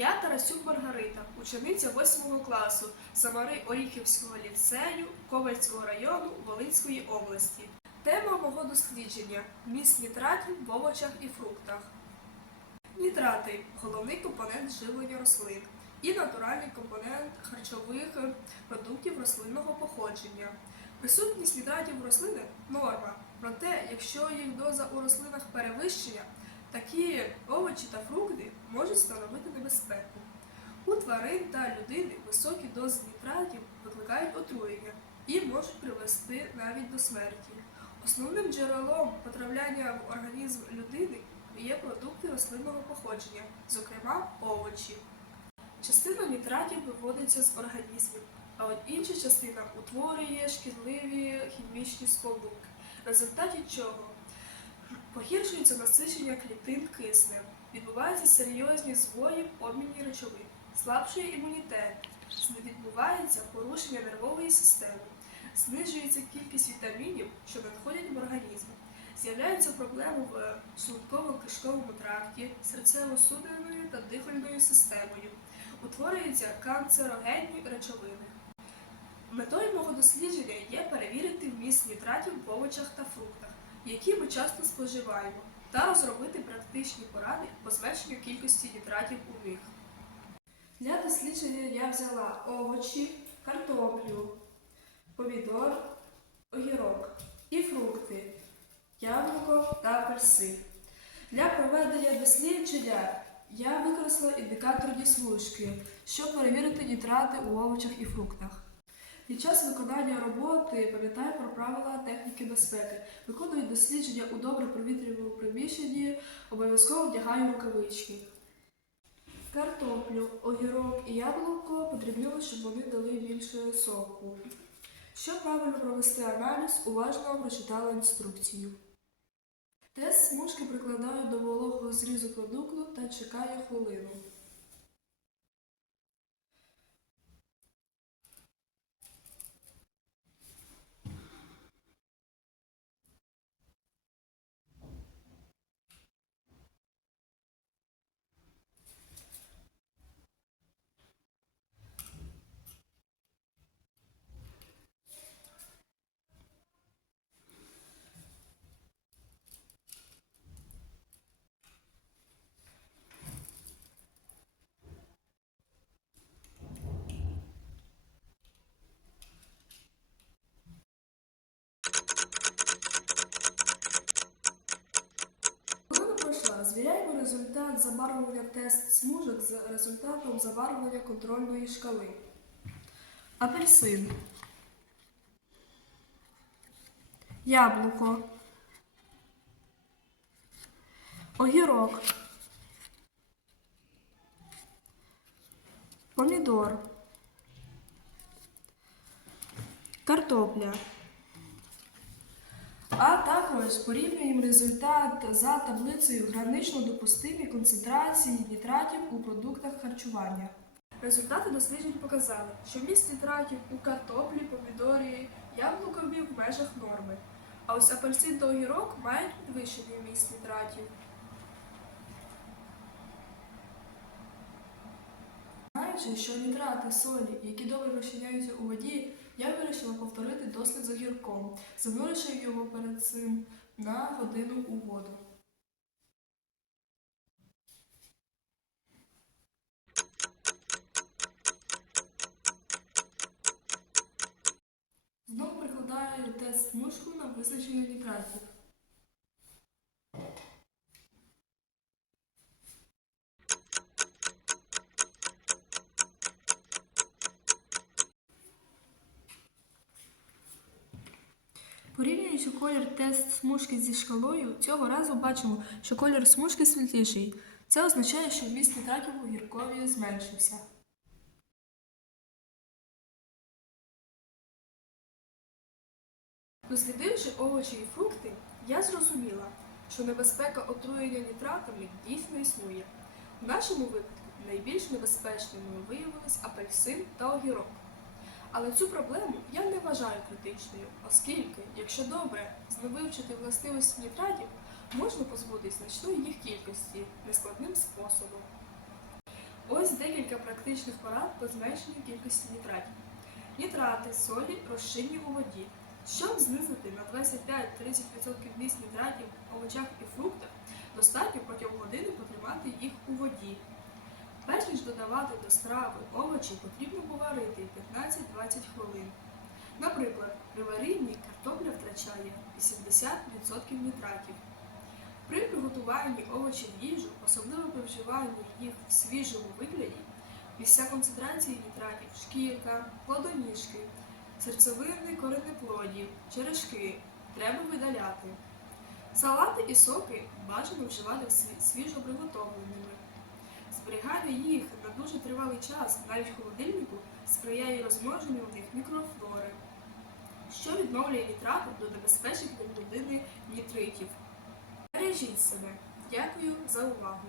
Я Тарасюк Маргарита, учениця 8 класу Самари Оріхівського ліцею Ковальського району Волинської області. Тема мого дослідження міст нітратів в овочах і фруктах. Нітрати головний компонент живлення рослин і натуральний компонент харчових продуктів рослинного походження. Присутність нітратів в рослинах норма. Проте, якщо їх доза у рослинах перевищення, такі овочі та фрукти можуть становити небезпеку. У тварин та людини високі дози нітратів викликають отруєння і можуть привести навіть до смерті. Основним джерелом потрапляння в організм людини є продукти рослинного походження, зокрема овочі. Частина нітратів виводиться з організмів, а от інша частина утворює шкідливі хімічні сполуки, в результаті чого погіршується насичення клітин киснем, відбуваються серйозні звої в обміні речовин, слабшує імунітет, відбувається порушення нервової системи, знижується кількість вітамінів, що надходять в організм. З'являються проблеми в шлунково-кишковому тракті, серцево-судинною та дихальною системою. Утворюються канцерогенні речовини. Метою мого дослідження є перевірити вміст нітратів в овочах та фруктах, які ми часто споживаємо, та розробити практичні поради по зменшенню кількості нітратів у них. Для дослідження я взяла овочі, картоплю, помідор, огірок і фрукти, яблуко та апельсин. Для проведення дослідження я використала індикатор діслужки, щоб перевірити нітрати у овочах і фруктах. Під час виконання роботи пам'ятаю про правила техніки безпеки. Виконую дослідження у добре провітряному приміщенні, обов'язково вдягаю рукавички. Картоплю, огірок і яблуко потрібно, щоб вони дали більше соку. Щоб правильно провести аналіз, уважно прочитала інструкцію. Тест смужки прикладаю до вологого зрізу продукту та чекаю хвилину. Забарвлення тест смужок з результатом забарвлення контрольної шкали. Апельсин. Яблуко. Огірок. Помідор. Картопля. А також порівнюємо результат за таблицею гранично допустимі концентрації нітратів у продуктах харчування. Результати досліджень показали, що вміст нітратів у картоплі, помідорі, яблукові в межах норми. А ось апельсин та огірок мають підвищений вміст нітратів. Знаючи, що нітрати солі, які добре розчиняються у воді, я вирішила повторити дослід з огірком, зануривши його перед цим на годину у воду. Знову прикладаю тест мушку на визначення нітратів. Порівнюючи колір тест смужки зі шкалою, цього разу бачимо, що колір смужки світліший. Це означає, що вміст нітратів у гіркові зменшився. Дослідивши овочі і фрукти, я зрозуміла, що небезпека отруєння нітратами дійсно існує. В нашому випадку найбільш небезпечними виявились апельсин та огірок. Але цю проблему я не вважаю критичною, оскільки, якщо добре вивчити властивості нітратів, можна позбутись значної їх кількості нескладним способом. Ось декілька практичних порад по зменшенню кількості нітратів. Нітрати, солі розчинні у воді. Щоб знизити на 25-30% вміст нітратів в овочах і фруктах, достатньо протягом години потримати їх у воді. Додавати до страви овочі, потрібно поварити 15-20 хвилин. Наприклад, при варінні картопля втрачає 80% нітратів. При приготуванні овочів в їжу, особливо при вживанні їх в свіжому вигляді, місця концентрації нітратів, шкірка, плодоніжки, серцевини коренеплодів, черешки треба видаляти. Салати і соки бажано вживати сві- свіжо приготовленими. Зберігання їх на дуже тривалий час, навіть в холодильнику, сприяє розмноженню в них мікрофлори, що відновлює нітрати до небезпечних для людини нітритів. Бережіть себе. Дякую за увагу.